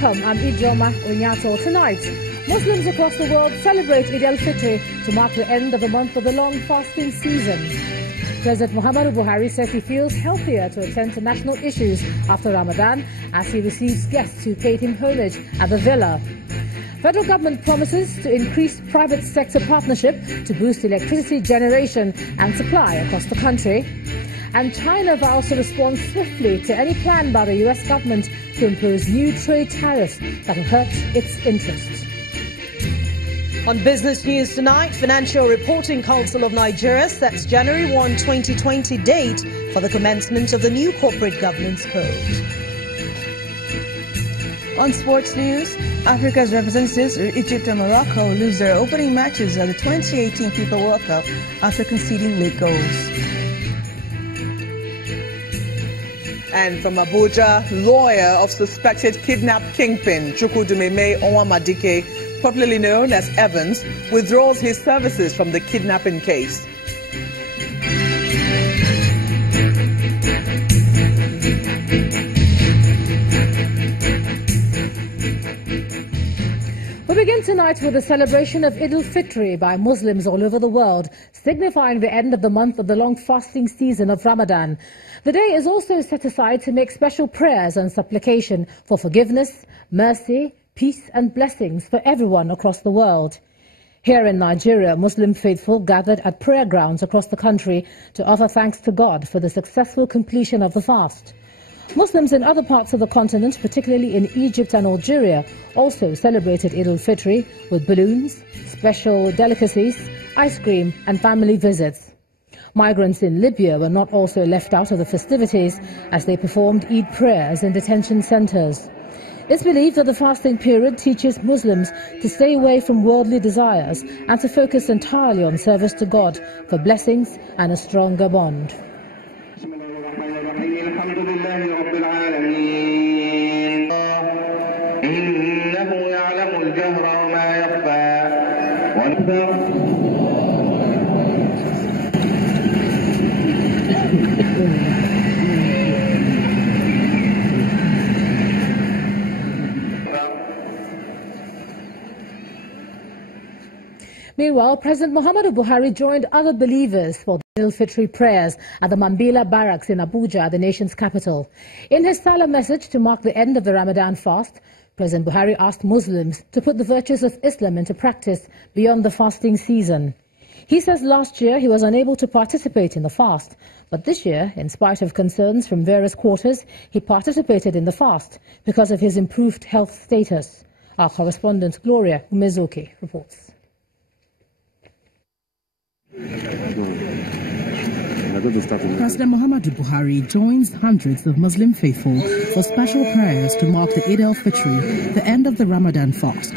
Welcome, I'm Ijoma Onyato. Tonight, Muslims across the world celebrate Eid al-Fitr to mark the end of the month of the long fasting season. President Muhammadu Buhari says he feels healthier to attend to national issues after Ramadan as he receives guests who paid him homage at the villa. Federal government promises to increase private sector partnership to boost electricity generation and supply across the country. And China vows to respond swiftly to any plan by the US government to impose new trade tariffs that will hurt its interests. On business news tonight, Financial Reporting Council of Nigeria sets January 1, 2020 date for the commencement of the new corporate governance code. On sports news, Africa's representatives, Egypt and Morocco, lose their opening matches at the 2018 FIFA World Cup after conceding late goals. And from Abuja, lawyer of suspected kidnap kingpin Chukwudumeme Onwamadike, popularly known as Evans, withdraws his services from the kidnapping case. We begin tonight with a celebration of Eid al-Fitr by Muslims all over the world, signifying the end of the month of the long fasting season of Ramadan. The day is also set aside to make special prayers and supplication for forgiveness, mercy, peace and blessings for everyone across the world. Here in Nigeria, Muslim faithful gathered at prayer grounds across the country to offer thanks to God for the successful completion of the fast. Muslims in other parts of the continent, particularly in Egypt and Algeria, also celebrated Eid al-Fitr with balloons, special delicacies, ice cream and family visits. Migrants in Libya were not also left out of the festivities as they performed Eid prayers in detention centres. It's believed that the fasting period teaches Muslims to stay away from worldly desires and to focus entirely on service to God for blessings and a stronger bond. Meanwhile, President Muhammadu Buhari joined other believers for the Eid al-Fitr prayers at the Mambila barracks in Abuja, the nation's capital. In his Salah message to mark the end of the Ramadan fast, President Buhari asked Muslims to put the virtues of Islam into practice beyond the fasting season. He says last year he was unable to participate in the fast, but this year, in spite of concerns from various quarters, he participated in the fast because of his improved health status. Our correspondent Gloria Umezuki reports. President Muhammadu Buhari joins hundreds of Muslim faithful for special prayers to mark the Eid al-Fitr, the end of the Ramadan fast.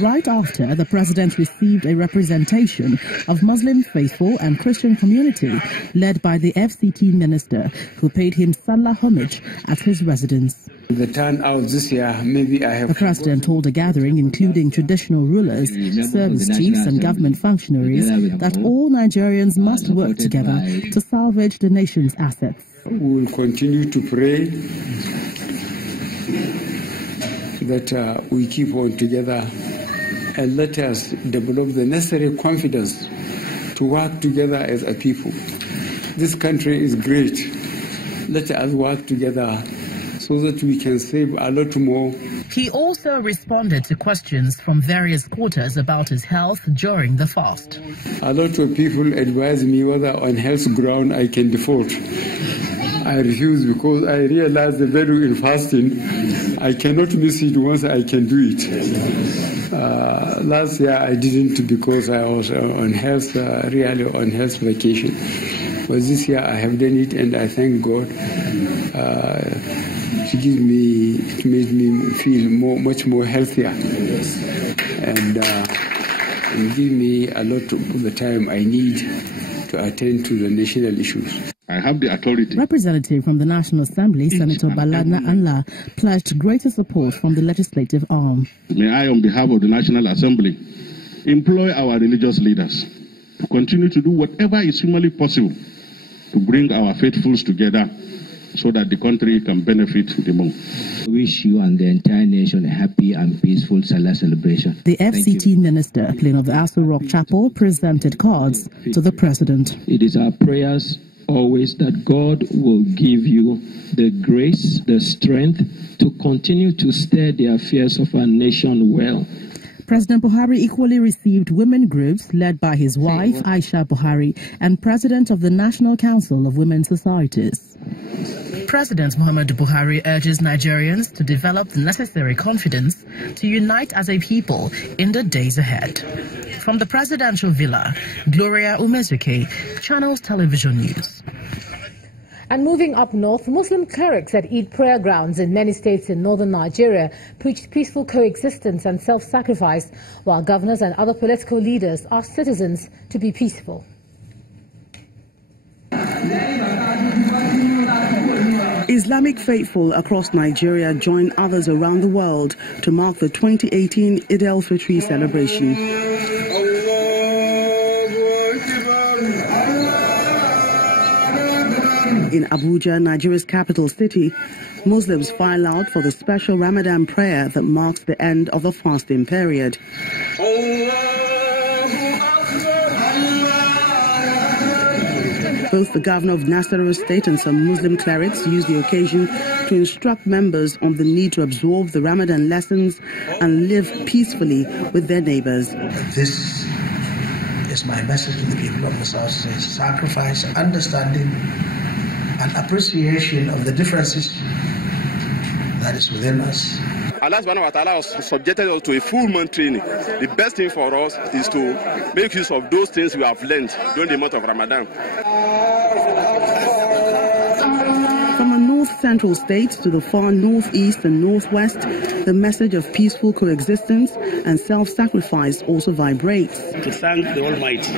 Right after, the president received a representation of Muslim faithful and Christian community led by the FCT minister, who paid him Salah homage at his residence. The turnout this year, maybe I have... The president told a gathering including traditional rulers, service chiefs and government functionaries that all Nigerians must work together to salvage the nation's assets. We will continue to pray that we keep on together and let us develop the necessary confidence to work together as a people. This country is great. Let us work together so that we can save a lot more. He also responded to questions from various quarters about his health during the fast. A lot of people advise me whether on health ground I can default. I refuse because I realize the value in fasting. I cannot miss it once I can do it. Last year I didn't because I was on health, really on health vacation. But this year I have done it and I thank God. It made me feel much more healthier and give me a lot of the time I need to attend to the national issues. I have the authority. Representative from the National Assembly, Senator Balana Anla, pledged greater support from the legislative arm. May I, on behalf of the National Assembly, employ our religious leaders to continue to do whatever is humanly possible to bring our faithfuls together so that the country can benefit the more. I wish you and the entire nation a happy and peaceful Salah celebration. The FCT minister, Clean of the Aso Rock Chapel, presented cards to the president. It is our prayers always that God will give you the grace, the strength to continue to steer the affairs of our nation well. President Buhari equally received women groups led by his wife, Aisha Buhari, and president of the National Council of Women Societies. President Muhammadu Buhari urges Nigerians to develop the necessary confidence to unite as a people in the days ahead. From the presidential villa, Gloria Umezuke, Channels Television News. And moving up north, Muslim clerics at Eid prayer grounds in many states in northern Nigeria preached peaceful coexistence and self-sacrifice, while governors and other political leaders asked citizens to be peaceful. Islamic faithful across Nigeria joined others around the world to mark the 2018 Eid al-Fitr celebration. In Abuja, Nigeria's capital city, Muslims file out for the special Ramadan prayer that marks the end of the fasting period. Both the governor of Nasarawa State and some Muslim clerics used the occasion to instruct members on the need to absorb the Ramadan lessons and live peacefully with their neighbors. This is my message to the people of the South: sacrifice, understanding, and appreciation of the differences that is within us. Allah subhanahu wa ta'ala has subjected us to a full month training. The best thing for us is to make use of those things we have learned during the month of Ramadan. From a north-central states to the far northeast and northwest, the message of peaceful coexistence and self-sacrifice also vibrates. To thank the Almighty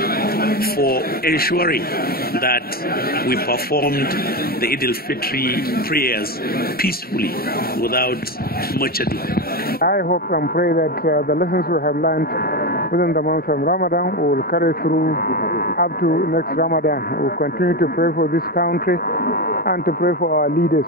for ensuring that we performed the Eid al-Fitr prayers peacefully without much ado. I hope and pray that the lessons we have learned within the month of Ramadan will carry through up to next Ramadan. We'll continue to pray for this country and to pray for our leaders.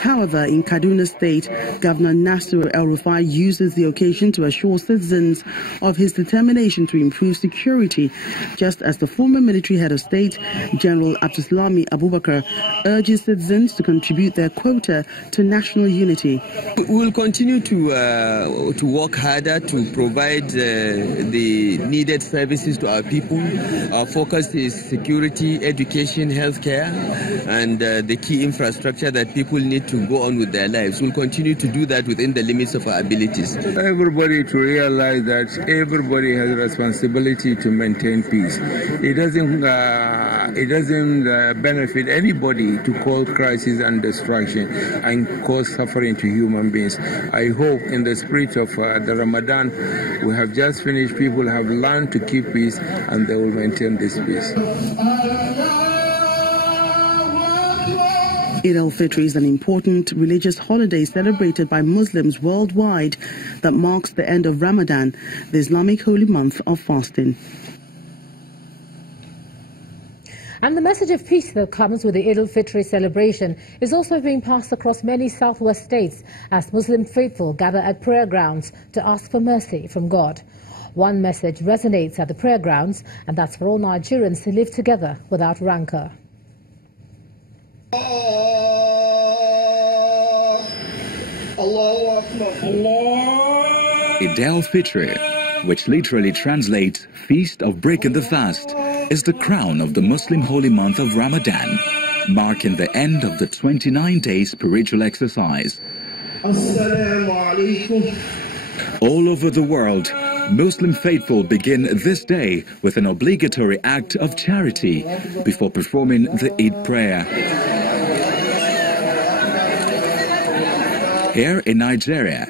However, in Kaduna State, Governor Nasir El-Rufai uses the occasion to assure citizens of his determination to improve security, just as the former military head of state, General Abdulsalami Abubakar, urges citizens to contribute their quota to national unity. We will continue to work harder to provide the needed services to our people. Our focus is security, education, healthcare, and the key infrastructure that people need to go on with their lives. We'll continue to do that within the limits of our abilities. Everybody to realize that everybody has a responsibility to maintain peace. It doesn't benefit anybody to cause crisis and destruction and cause suffering to human beings. I hope in the spirit of the Ramadan we have just finished, people have learned to keep peace and they will maintain this peace. Eid al-Fitr is an important religious holiday celebrated by Muslims worldwide that marks the end of Ramadan, the Islamic holy month of fasting. And the message of peace that comes with the Eid al-Fitr celebration is also being passed across many southwest states as Muslim faithful gather at prayer grounds to ask for mercy from God. One message resonates at the prayer grounds, and that's for all Nigerians to live together without rancor. Eid al-Fitr, which literally translates Feast of Breaking the Fast, is the crown of the Muslim holy month of Ramadan, marking the end of the 29-day spiritual exercise. All over the world, Muslim faithful begin this day with an obligatory act of charity before performing the Eid prayer. Here in Nigeria,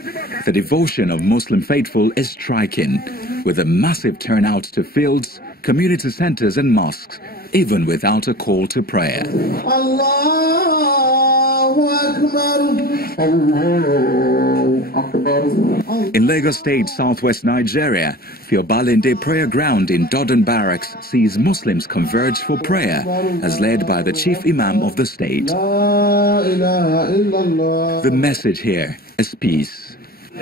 the devotion of Muslim faithful is striking, with a massive turnout to fields, community centers and mosques, even without a call to prayer. Allahu In Lagos State, southwest Nigeria, the Obalende prayer ground in Dodon Barracks sees Muslims converge for prayer, as led by the chief imam of the state. The message here is peace.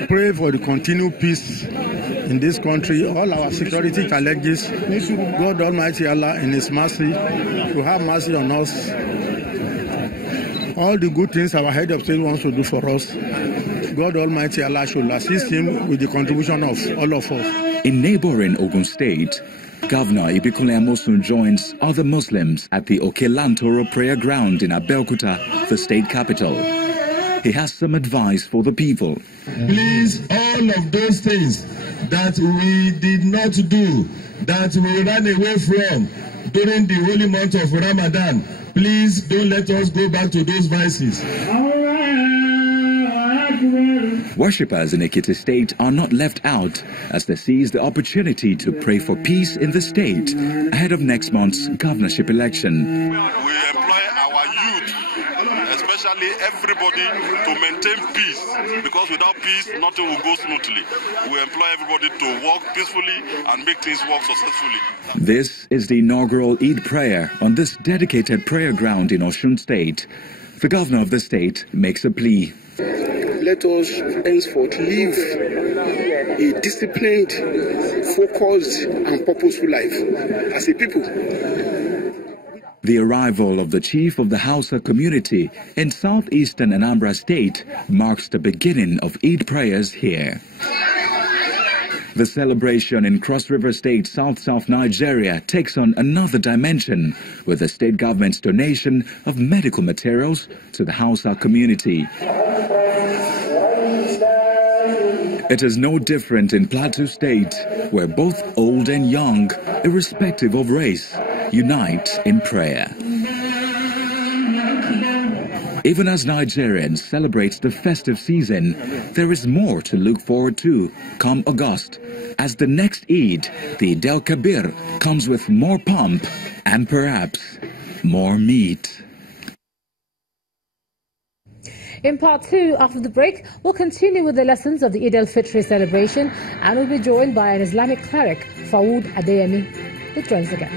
Pray for the continued peace in this country, all our security challenges. God Almighty Allah in His mercy to have mercy on us. All the good things our head of state wants to do for us, God Almighty Allah should assist him with the contribution of all of us. In neighboring Ogun State, Governor Ibikunle Amosun joins other Muslims at the Okelantoro prayer ground in Abeokuta, the state capital. He has some advice for the people. Please, all of those things that we did not do, that we ran away from during the holy month of Ramadan, please don't let us go back to those vices. Worshippers in Ekiti State are not left out as they seize the opportunity to pray for peace in the state ahead of next month's governorship election. We employ our youth, especially everybody, to maintain peace, because without peace, nothing will go smoothly. We employ everybody to work peacefully and make things work successfully. This is the inaugural Eid prayer on this dedicated prayer ground in Osun State. The governor of the state makes a plea. Let us henceforth live a disciplined, focused, and purposeful life as a people. The arrival of the chief of the Hausa community in southeastern Anambra State marks the beginning of Eid prayers here. The celebration in Cross River State, South Nigeria, takes on another dimension with the state government's donation of medical materials to the Hausa community. It is no different in Plateau State, where both old and young, irrespective of race, unite in prayer. Even as Nigerians celebrate the festive season, there is more to look forward to come August, as the next Eid, the Eid al-Kabir, comes with more pomp and perhaps more meat. In part 2, after the break, we'll continue with the lessons of the Eid al-Fitr celebration, and we'll be joined by an Islamic cleric, Fawud Adeyemi. It joins again.